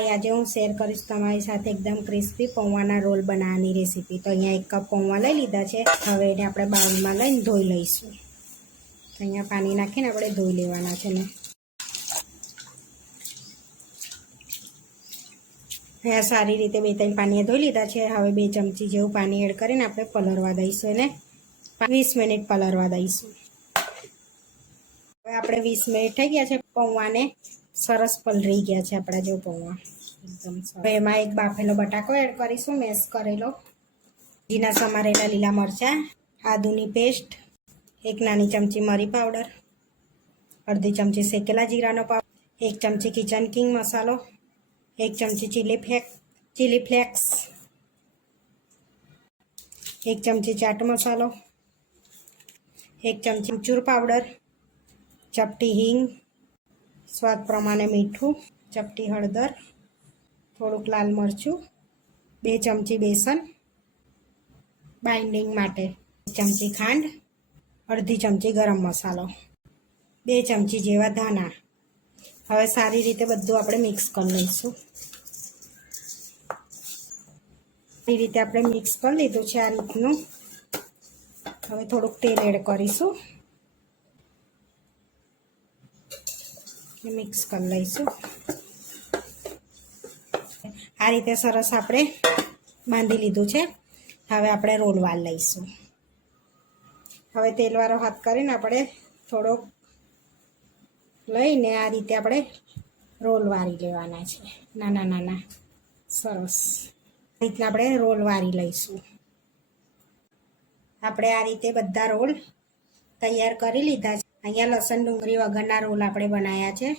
હાય આજે હું શેર કરીશ તમારી સાથે એકદમ ક્રિસ્પી પૌવાના રોલ બનાવવાની રેસીપી તો અહીંયા એક કપ પૌવા લઈ લીધા છે. હવે એને આપણે બાઉલમાં લઈને ધોઈ લઈશું. તો અહીંયા પાણી નાખીને આપણે ધોઈ લેવાના છે ને અહીંયા સારી રીતે બે ત્રણ પાણીએ ધોઈ લીધા છે. હવે બે ચમચી જેવું પાણી એડ કરીને આપણે પલળવા દઈશું એને. વીસ મિનિટ પલળવા દઈશું. હવે આપણે વીસ મિનિટ થઈ ગયા છે પૌવાને સરસ પલરી ગયા છે આપણા જો પૌવા એકદમ. એમાં એક બાફેલો બટાકો એડ કરીશું, મેશ કરેલો જીના સમારેલા લીલા મરચાં, આદુની પેસ્ટ, એક નાની ચમચી મરી પાવડર, અડધી ચમચી શેકેલા જીરાનો પાવડર એક ચમચી કિચન કિંગ મસાલો, એક ચમચી ચીલી ફ્લેક ચીલી ફ્લેક્સ, એક ચમચી ચાટ મસાલો, એક ચમચી ચૂર પાવડર, ચપટી હિંગ સ્વાદ પ્રમાણે મીઠું, ચપટી હળદર, થોડુંક લાલ મરચું, બે ચમચી બેસન, બાઇન્ડિંગ માટે ચમચી ખાંડ, અડધી ચમચી ગરમ મસાલો, બે ચમચી જેવા ધાણા. હવે સારી રીતે બધું આપણે મિક્સ કરી લઈશું. એ રીતે આપણે મિક્સ કરી લીધું છે આ રીતનું. હવે થોડુંક તેલ એડ કરીશું. મિક્સ કરી લઈશું. આ રીતે સરસ આપણે બાંધી લીધું છે. હવે આપણે રોલ વાળ લઈશું. હવે તેલવાળો હાથ કરીને આપણે થોડોક લઈને આ રીતે આપણે રોલ વારી લેવાના છે. નાના નાના. સરસ. આ રીતના આપણે રોલ વારી લઈશું. આપણે આ રીતે બધા રોલ તૈયાર કરી લીધા છે. અહીંયા લસણ ડુંગળી વગરના રોલ આપણે બનાવ્યા છે.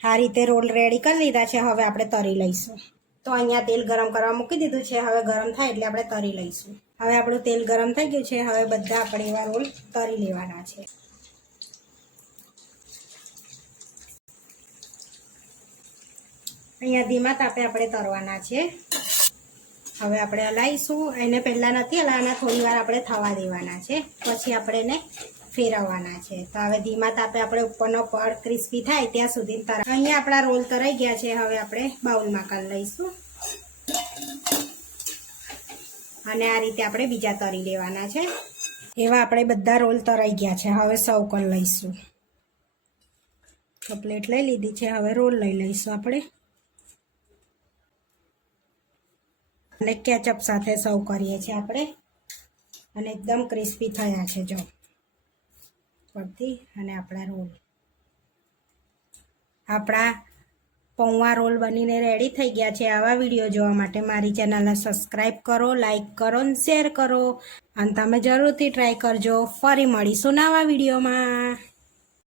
આ રીતે રોલ રેડી કરી લીધા છે, હવે આપણે તરી લઈશું. તો અહીંયા તેલ ગરમ કરવા મૂકી દીધું છે, હવે ગરમ થાય એટલે આપણે તરી લઈશું. હવે આપણું તેલ ગરમ થઈ ગયું છે, હવે બધા આપણે એવા રોલ તરી લેવાના છે. અહીંયા ધીમા તાપે આપણે તરવાના છે. હવે આપણે હલાવીશું એને પહેલાં નથી હલાવવાના થોડી વાર આપણે થવા દેવાના છે. પછી આપણે એને ફેરવવાના છે. તો હવે ધીમા તાપે આપણે ઉપરનો પડ ક્રિસ્પી થાય ત્યાં સુધી તરા અહીંયા આપણા રોલ તરાઈ ગયા છે. હવે આપણે બાઉલમાં કરી લઈશું. અને આ રીતે આપણે બીજા તરી લેવાના છે. એવા આપણે બધા રોલ તરાઈ ગયા છે. હવે સૌ કરી લઈશું. તો પ્લેટ લઈ લીધી છે. હવે રોલ લઈ લઈશું આપણે. અને કેચઅપ સાથે સર્વ કરીએ છીએ આપણે. અને એકદમ ક્રિસ્પી થયા છે જો. પરથી અને આપણા રોલ. આપણા પૌવા રોલ બનીને રેડી થઈ ગયા છે. આવા વીડિયો જોવા માટે મારી ચેનલને સબસ્ક્રાઈબ કરો લાઈક કરો અને શેર કરો. અને તમે જરૂરથી ટ્રાય કરજો. ફરી મળીશું નવા વિડીયોમાં